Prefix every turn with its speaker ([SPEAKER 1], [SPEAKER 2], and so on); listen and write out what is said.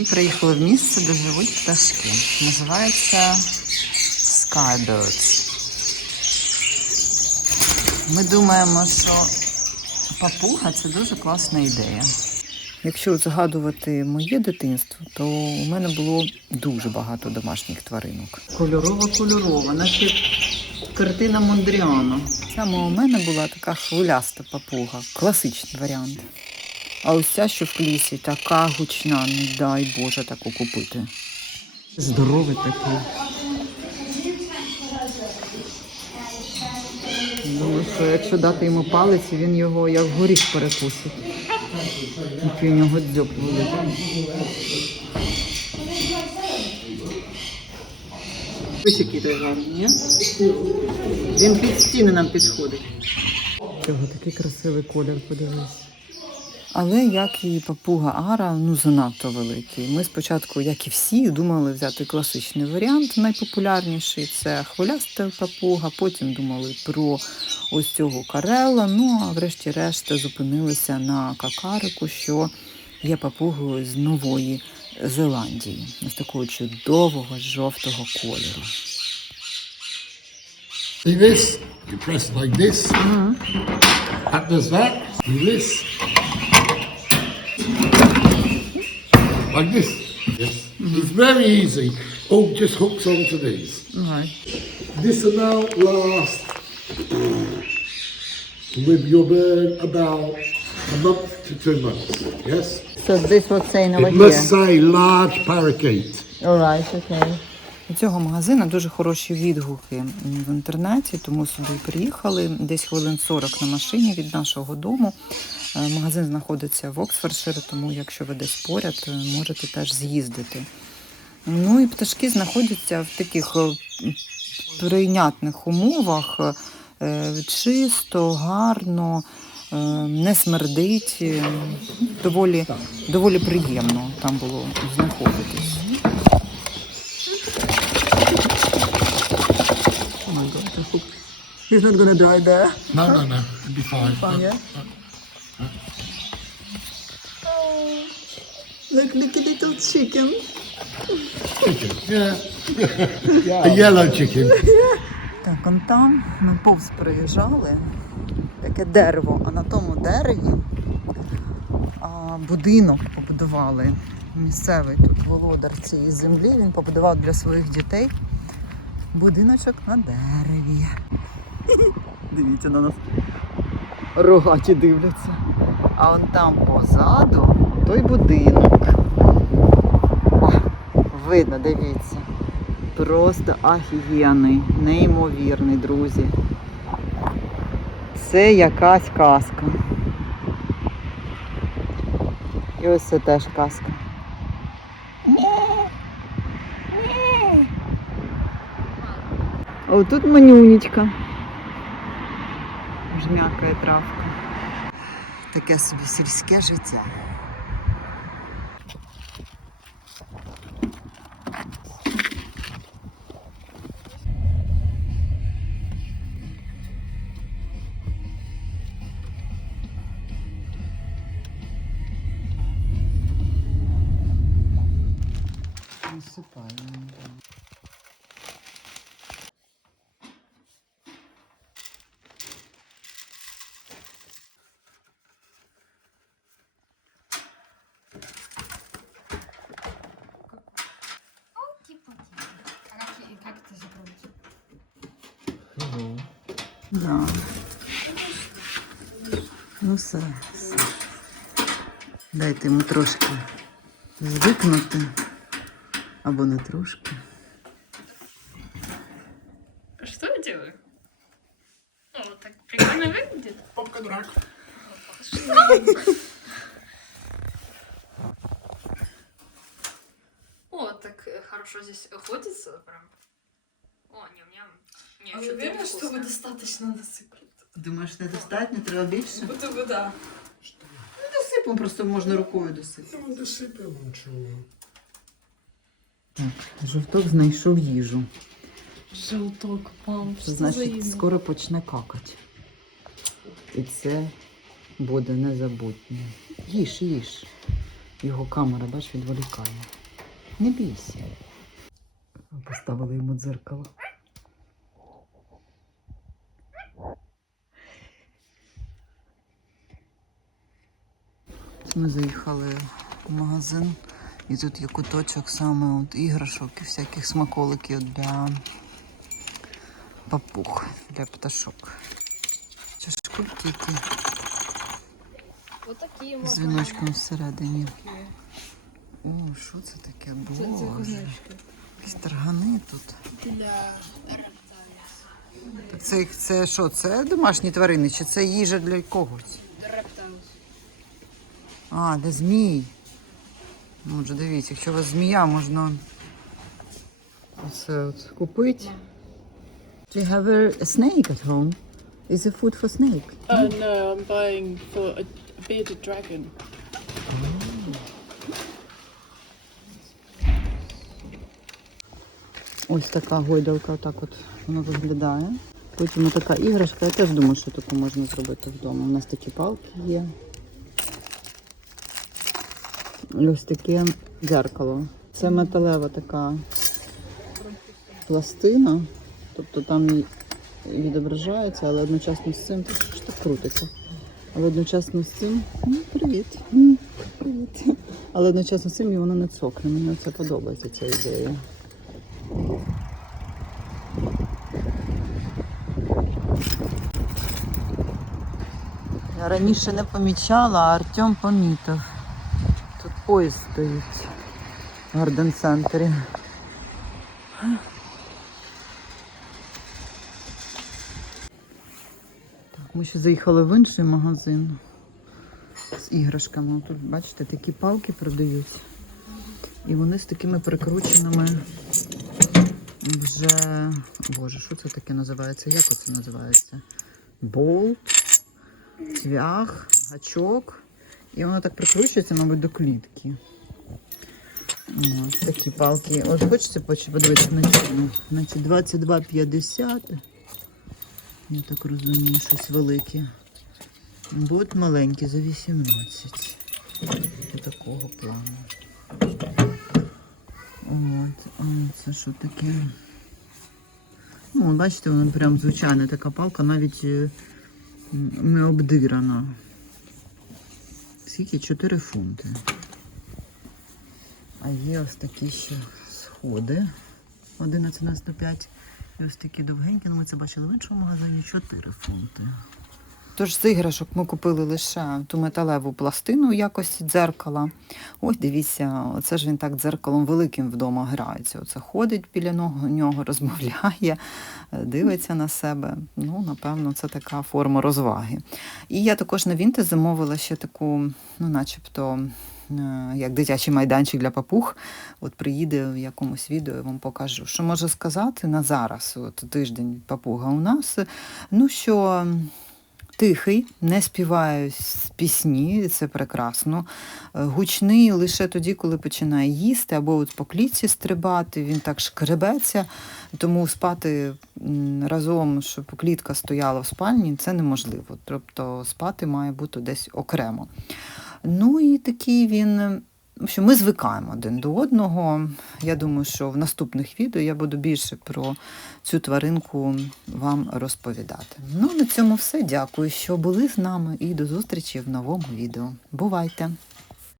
[SPEAKER 1] Ми приїхали в місце, де живуть пташки. Називається Skybirds. Ми думаємо, що папуга це дуже класна ідея. Якщо згадувати моє дитинство, то у мене було дуже багато домашніх тваринок. Кольорова кольорова, наче картина Мондріано. Саме у мене була така хвиляста папуга, класичний варіант. А ось ця, що в клісі, така гучна, не дай Боже таку купити. Здоровий такий. Думаю, що якщо дати йому палець, він його як горіх перекусить. Який у нього дзьоб великий. Ось який той гарний, ні? Він під стіни нам підходить. Цього такий красивий колір, подивись. Але як і папуга Ара, ну занадто великий. Ми спочатку, як і всі, думали взяти класичний варіант, найпопулярніший це хвиляста папуга. Потім думали про ось цього карела. Ну а врешті-решт зупинилися на какарику, що є папугою з нової Зеландії, з такого чудового жовтого кольору.
[SPEAKER 2] See this? You press like this. That does that. Do this. Like this. Yes. It's very easy. Oh, just hooks onto these. All right, this amount lasts with your bird about a month to two months. Yes?
[SPEAKER 1] So this was saying over
[SPEAKER 2] It must say large parakeet.
[SPEAKER 1] Alright, okay. У цього магазину дуже хороші відгуки в інтернеті, тому сюди приїхали. Десь хвилин 40 на машині від нашого дому. Е, Магазин знаходиться в Оксфордширі, тому якщо ви десь поряд, е, можете теж з'їздити. Ну і пташки знаходяться в таких е, прийнятних умовах. Чисто, гарно, не смердить. Доволі, доволі приємно там було знаходитись. My hook. He's not gonna die there.
[SPEAKER 2] No, no, no. It'll be fine.
[SPEAKER 1] Fine, yeah? Oh, look, look at little chicken.
[SPEAKER 2] Chicken. Yeah. A yellow chicken.
[SPEAKER 1] Так, он там ми повз проїжджали. Таке дерево, а на тому дереві а, будинок побудували. Місцевий тут володар цієї землі. Він побудував для своїх дітей будиночок на дереві. Дивіться на нас. Рогаті дивляться. А он там позаду той будинок. О, видно, дивіться. Просто офігенний, неймовірний, друзі. Це якась казка. І ось це теж казка. О, тут манюнечка. Жмякає травка. Таке собі сільське життя. Да. Ну все, все. Дайте йому трошки звикнути. Або не трошки.
[SPEAKER 3] Что я делаю? О, так прикольно выглядит.
[SPEAKER 2] Popcorn rack.
[SPEAKER 3] О, так э, хорошо здесь охотиться прям. О, не, у меня... Не,
[SPEAKER 4] А вы
[SPEAKER 3] что-то
[SPEAKER 4] уверены, что вы
[SPEAKER 3] невкусно.
[SPEAKER 4] достаточно насыпали?
[SPEAKER 1] Думаєш, недостатньо, треба більше?
[SPEAKER 4] Будто бы да.
[SPEAKER 1] Досипом, просто можна рукою досипати.
[SPEAKER 2] Ну, досипемо, чого.
[SPEAKER 1] Так, жовток знайшов їжу.
[SPEAKER 4] Желток, мам,
[SPEAKER 1] Це значить, скоро почне какати. І це буде незабутнє. Їж, їж. Його камера, бач, відволікає. Не бійся. Поставили йому дзеркало. Ми заїхали в магазин, і тут є куточок саме от іграшок і всяких смаколиків для папуг, для пташок. Ж які з дзвіночком всередині. О, що це таке? Боже. Якісь таргани тут. Так Це, це що? Це домашні тварини, чи це їжа для когось? А, для змій. Отже, дивіться, якщо у вас змія, можна оце от купити. Do you have a snake at home? Is it food for snake?
[SPEAKER 4] Uh, no, I'm buying for a, bearded dragon.
[SPEAKER 1] Ось така гойдалка, отак от вона виглядає. Потім така іграшка, я теж думаю, що таку можна зробити вдома. У нас такі палки є. Ось таке дзеркало. Це металева така пластина, тобто там відображається, але одночасно з цим що так крутиться. Але одночасно з цим. Ну, привіт. М, Привіт. Але одночасно з цим і воно не цокне. Мені це подобається ця ідея. Я раніше не помічала, а Артем помітив. Тут поїзд стоїть в Гарден центрі. Так, ми ще заїхали в інший магазин з іграшками. Тут, бачите, такі палки продають. І вони з такими прикрученими вже. Боже, що це таке називається? Як це називається? Болт, цвях, гачок. І воно так прикручується, мабуть, до клітки. Ось такі палки. Ось хочеться подивитися на ціну. Значить, 22,50. Я так розумію, щось велике. Будуть маленькі за 18. Ось такого плану. От, це що таке? Ну, бачите, воно прям звичайна така палка, навіть е, не обдирана. Скільки? 4 фунти. А є ось такі ще сходи 11 на 105. І ось такі довгенькі, ну ми це бачили в іншому магазині 4 фунти. Тож з іграшок ми купили лише ту металеву пластину в якості дзеркала. Ось дивіться, оце ж він так дзеркалом великим вдома грається. Оце ходить біля нього, розмовляє, дивиться на себе. Ну, напевно, це така форма розваги. І я також на Вінте замовила ще таку, ну, начебто. е, Як дитячий майданчик для папуг, от приїде в якомусь відео, я вам покажу. Що можу сказати на зараз, от тиждень папуга у нас. Ну що тихий, не співає пісні, це прекрасно. Е, Гучний лише тоді, коли починає їсти, або от по клітці стрибати, він так шкребеться, тому спати разом, щоб клітка стояла в спальні, це неможливо. Тобто спати має бути десь окремо. Ну і такий він. В общем, ми звикаємо один до одного. Я думаю, що в наступних відео я буду більше про цю тваринку вам розповідати. Ну, на цьому все. Дякую, що були з нами, і до зустрічі в новому відео. Бувайте!